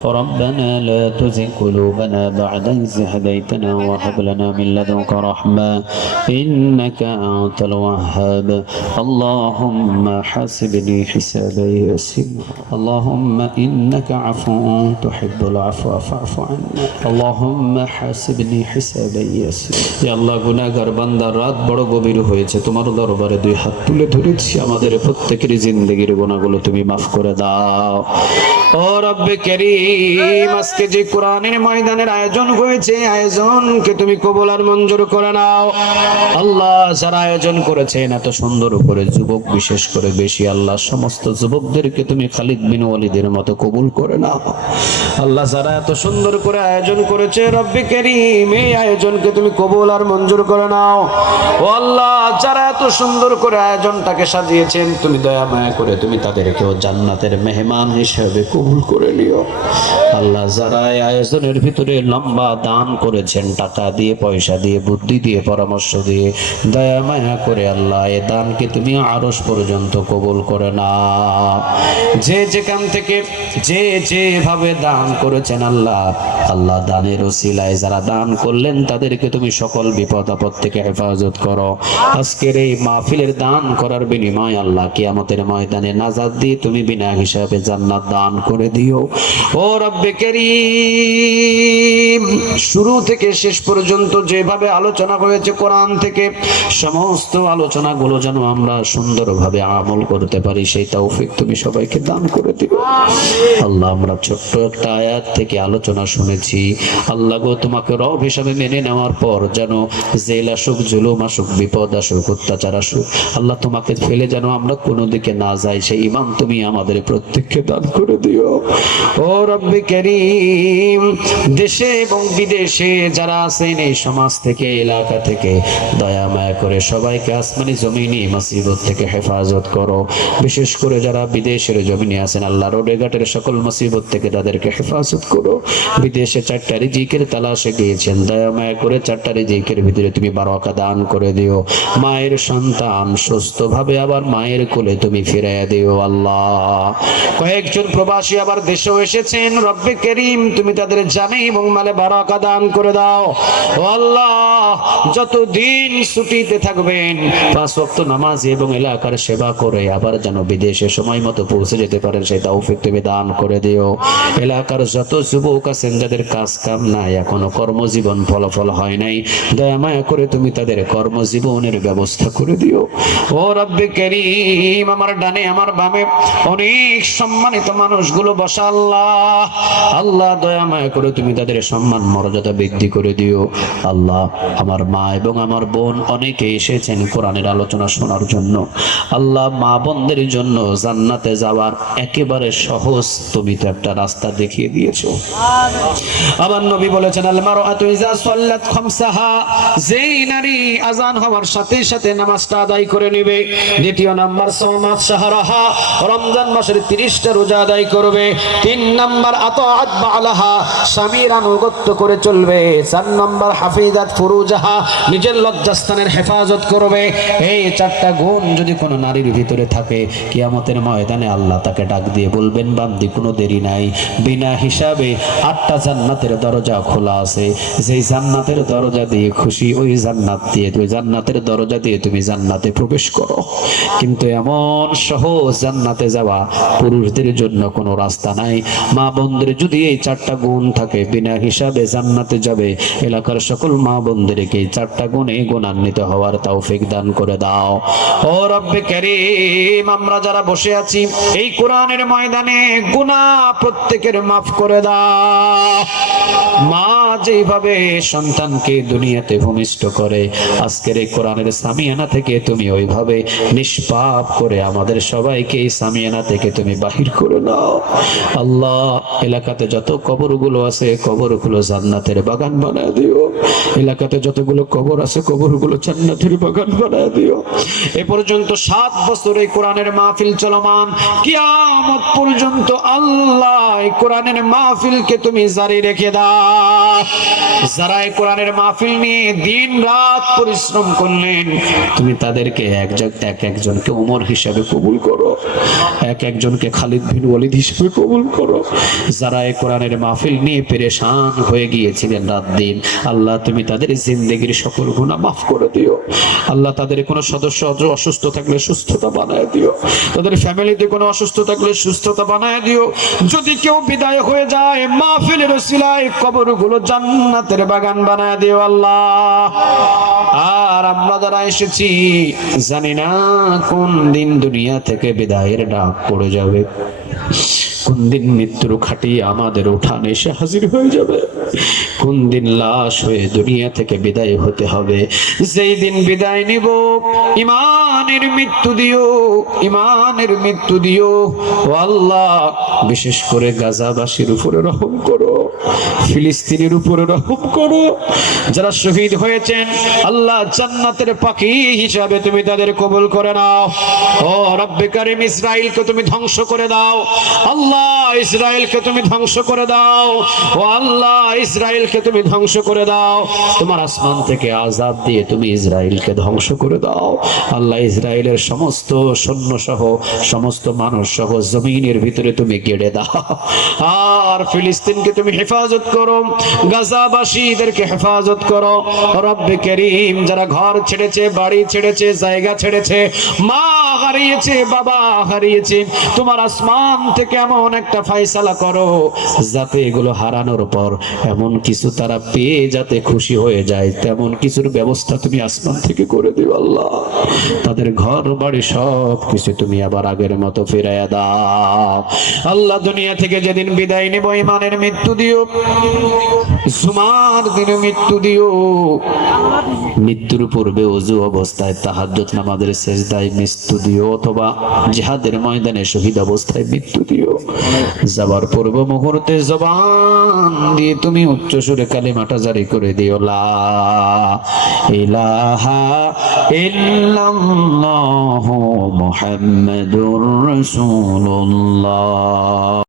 ربنا لا تزغ قلوبنا بعد إذ هديتنا وهب لنا من لدنك رحمة إنك أنت الوهاب اللهم حاسبني حسابا يسيرا اللهم إنك عفو تحب العفو فاعف عنا اللهم حاسبني حسابا يسيرا يا الله গুনাহগার বান্দার রাত বড় গভীর হয়েছে তোমার দরবারে দুই হাত তুলে ধরেছি আমাদের প্রত্যেকের জিন্দগির গুনাহগুলো তুমি মাফ করে দাও ও রব্বে করিম আজকে যে কোরআনের ময়দানের আয়োজন হয়েছে আয়োজনকে তুমি কবুল আর মঞ্জুর করে নাও। আল্লাহ যারা আয়োজন করেছেন, এত সুন্দর করে যুবক, বিশেষ করে বেশি আল্লাহ, সমস্ত যুবকদেরকে তুমি খালিদ বিন ওয়ালিদের মতো কবুল করে নাও। আল্লাহ যারা এত সুন্দর করে আয়োজন করেছে, রব্বে করিম, এই আয়োজনকে তুমি কবুল আর মঞ্জুর করে নাও। ও আল্লাহ, যারা এত সুন্দর করে আয়োজনটাকে সাজিয়েছেন, তুমি দয়া মায়া করে তুমি তাদেরকেও জান্নাতের মেহমান হিসেবে কবুল করে নিও। আল্লাহ যারা এই আয়োজনের ভিতরে লম্বা দান করেছেন, টাকা দিয়ে, পয়সা দিয়ে, বুদ্ধি দিয়ে, পরামর্শ দিয়ে, দয়া, মায়া করে আল্লাহ এ দানকে তুমি আরস পর্যন্ত কবুল করে না যে যেখান থেকে যে যেভাবে দান করেছেন আল্লাহ আল্লাহ দানের ওসিলায় যারা দান করলেন, তাদেরকে তুমি সকল বিপদ আপদ থেকে হেফাজত করো। আজকের এই মাহফিলের দান করার বিনিময় আল্লাহ কিয়ামতের ময়দানে নাজাদ দিয়ে তুমি বিনা হিসাবে জান্নাত দান করে দিও। ও রব্বে করিম। শুরু থেকে শেষ পর্যন্ত যেভাবে আলোচনা হয়েছে কোরআন থেকে, সমস্ত আলোচনাগুলো যেন আমরা সুন্দরভাবে আমল করতে পারি, সেই তৌফিক তুমি সবাইকে দান করে দিও। আল্লাহ, আমরা ছোট্ট একটা আয়াত থেকে আলোচনা শুনেছি। আল্লাহ গো, তোমাকে রব হিসাবে মেনে নেওয়ার পর যেন জেল আসুক, জুলুম আসুক, বিপদ আসুক, অত্যাচার আসুক, আল্লাহ তোমাকে ফেলে যেন আমরা কোনো দিকে না যাই, সেই ইমাম তুমি আমাদের প্রত্যেককে দান করে দিও। ও করিম। দেশে এবং বিদেশে যারা আছেন এই সমাজ থেকে এলাকা থেকে, দয়া মায়া করে সবাইকে আসমানি জমিনি মাসিবত থেকে হেফাজত করো। বিশেষ করে যারা বিদেশের জমিনে আছেন, আল্লাহ রোডে ঘাটের সকল মুসিবত থেকে তাদেরকে হেফাজত করো। বিদেশে চারটা রিজিকের তালাশে গিয়েছেন। দয়া মায়া করে চারটা রিজিকের ভিতরে তুমি বারোয়াকা দান করে দিও। মায়ের সন্তান সুস্থভাবে আবার মায়ের কোলে তুমি ফিরাইয়া দিও আল্লাহ। কয়েকজন প্রবাসী আবার দেশেও এসেছেন। রব্বে করিম, তুমি তাদের জানে এবং মালে বারাকা দান করে দাও। আল্লাহ, যতদিন ছুটিতে থাকবেন, পাঁচ ওয়াক্ত নামাজ এবং এলাকার সেবা করে আবার যেন বিদেশে সময় মতো পৌঁছে যেতে পারেন, সেই তৌফিক তুমি দান করে দিও। এলাকার যত যুবক আছেন, যাদের কাজ কাম নাই, এখনও কর্মজীবন ফলাফল হয় নাই, দয়া মায়া করে তুমি তাদের কর্মজীবনের ব্যবস্থা করে দিও। ও রব্বে করিম, আমার ডানে, আমার বামে অনেক সম্মানিত মানুষগুলো বসা আল্লাহ আল্লাহ দয়া মায়া করে তুমি তাদের সম্মান মর্যাদা বৃদ্ধি করে দিও। আল্লাহ আমার মা এবং আমার বোন অনেকে এসেছেন কোরআনের আলোচনা শোনার জন্য। আল্লাহ মা বোনদের জন্য জান্নাতে যাওয়ার একেবারে সহজ তুমি তো একটা রাস্তা দেখিয়ে দিয়েছ। আমার নবী বলেছেন যেই নারী আজান হওয়ার সাথে সাথে নামাজটা আদায় করে নেবে, দ্বিতীয় নাম্বার সওমাত শাহরাহা রমজান মাসের 30টা রোজা আদায় করবে, তিন নাম্বার আতাআত বালাহা স্বামীর আনুগত্য করে চলবে। চার নাম্বার হাফিজাত ফুরুজাহা, নিজের লজ্জাস্থানের হেফাজত করবে। এই চারটা গুণ যদি কোনো নারীর ভিতরে থাকে, কিয়ামতের ময়দানে আল্লাহ তাকে ডাক দিয়ে বলবেন, বান্দি, কোনো দেরি নাই। বিনা হিসাবে আটটা জান্নাতের দরজা খোলা আছে। যেই জান্নাতের দরজা দিয়ে খুশি, ওই জান্নাত দিয়ে ওই জান্নাতের দরজা দিয়ে তুমি জান্নাতে প্রবেশ করো। কিন্তু এমন সহজ জান্নাতে যাওয়া পুরুষদের জন্য কোনো রাস্তা নাই। মা বোনদের যদি এই চারটা গুণ থাকে, বিনা হিসাবে জান্নাতে যাবে, এলাকার সকল মা বোনদেরকে এই চারটা গুণে গুণান্বিত হওয়ার তৌফিক দান করে দাও। ও রব্বে কারীম, আমরা যারা বসে আছি, এই কোরআনের ময়দানে গুনাহ প্রত্যেকের মাফ করে দাও। মা যেভাবে সন্তানকে দুনিয়াতে ভূমিষ্ঠ করে, আজকের এই কোরআনের সামিয়ানা থেকে তুমি ওইভাবে নিষ্পাপ করে আমাদের সবাইকে এই সামিয়ানা থেকে তুমি বাহির করে নাও আল্লাহ, এলাকাতে যত কবরগুলো আছে, কবরগুলো জান্নাতের বাগান বানায় দিও। এলাকাতে যতগুলো কবর আছে, কবরগুলো জান্নাতের বাগান বানায় দিও। এ পর্যন্ত সাত বছর এই কোরআনের মাহফিল চলমান। কিয়ামত পর্যন্ত আল্লাহ কোরআনের মাহফিলকে তুমি জারি রেখে দাও। যারা এই কোরআনের মাহফিল নিয়ে দিন রাত পরিশ্রম করলেন, তুমি তাদেরকে একজন এক একজনকে উমর হিসাবে কবুল করো। এক একজনকে খালিদ বিন ওয়ালিদ কবুল করো। যারা এই কোরআনের মাহফিল নিয়ে পেরেশান হয়ে গিয়েছিলেন রাত দিন, আল্লাহ তুমি তাদের জিন্দগির সকল গুণা মাফ করে দিও। আল্লাহ তাদের কোনো সদস্য অসুস্থ থাকলে সুস্থতা বানায় দিও। তাদের ফ্যামিলিতে কোনো অসুস্থ থাকলে সুস্থতা বানায় দিও। যদি কেউ বিদায় হয়ে যায়, মাহফিলের সিলাই কবরগুলো জান্নাতের বাগান বানায় দিও আল্লাহ। আর আমরা যারা এসেছি, জানি না কোন দিন দুনিয়া থেকে বিদায়ের ডাক পড়ে যাবে। কোন দিন মৃত্যুর খাটি আমাদের উঠান এসে হাজির হয়ে যাবে? কোন দিন লাশ হয়ে দুনিয়া থেকে বিদায় হতে হবে? যেই দিন বিদায় নিব, ইমানের মৃত্যু দিও, ইমানের মৃত্যু দিও। ও আল্লাহ, বিশেষ করে গাজাবাসীর উপরে রহম করো, ফিলিস্তিনের উপরে রহম করো। যারা শহীদ হয়েছেন, আল্লাহ জান্নাতের পাখি হিসাবে তুমি তাদের কবুল করে নাও। ও রব্বে কারিম ইসরাইলকে তুমি ধ্বংস করে দাও। আল্লাহ ইসরায়েলকে তুমি ধ্বংস করে দাও। ও আল্লাহ, ইসরায়েলকে তুমি ধ্বংস করে দাও। তোমার আসমান থেকে আজাদ দিয়ে তুমি ইসরায়েলকে ধ্বংস করে দাও। আল্লাহ, ইসরায়েলের সমস্ত সৈন্য সহ সমস্ত মানুষ সহ জমিনের ভিতরে তুমি গেড়ে দাও। আর ফিলিস্তিনকে তুমি হেফাজত করো। গাজাবাসীদেরকে হেফাজত করো। রব্বে করিম, যারা ঘর ছেড়েছে, বাড়ি ছেড়েছে, জায়গা ছেড়েছে, মা হারিয়েছে, বাবা হারিয়েছে, তোমার আসমান থেকে এমন একটা ফাইসালা করো, যাতে এগুলো হারানোর পর এমন কিছু তারা পেয়ে যাতে খুশি হয়ে যায়। তেমন কিছুর ব্যবস্থা তুমি আসমান থেকে করে দিও আল্লাহ। তাদের ঘর, বাড়ি সব কিছু তুমি আবার আগের মতো ফিরাইয়া দাও। আল্লাহ দুনিয়া থেকে যেদিন বিদায় নেব ইমানের মৃত্যু দিও। জুমার দিনে মৃত্যু দিও। মৃত্যুর পূর্বে অজু অবস্থায় তাহাজ্জুদ নামাজের সেজদায় মৃত্যু দিও, অথবা জিহাদের ময়দানে শহীদ অবস্থায় মৃত্যু দিও। যাবার পূর্ব মুহূর্তে জবান দিয়ে তুমি উচ্চ সুরে কালিমাটা জারি করে দিও, লা ইলাহা ইল্লাল্লাহু মুহাম্মাদুর রাসূলুল্লাহ।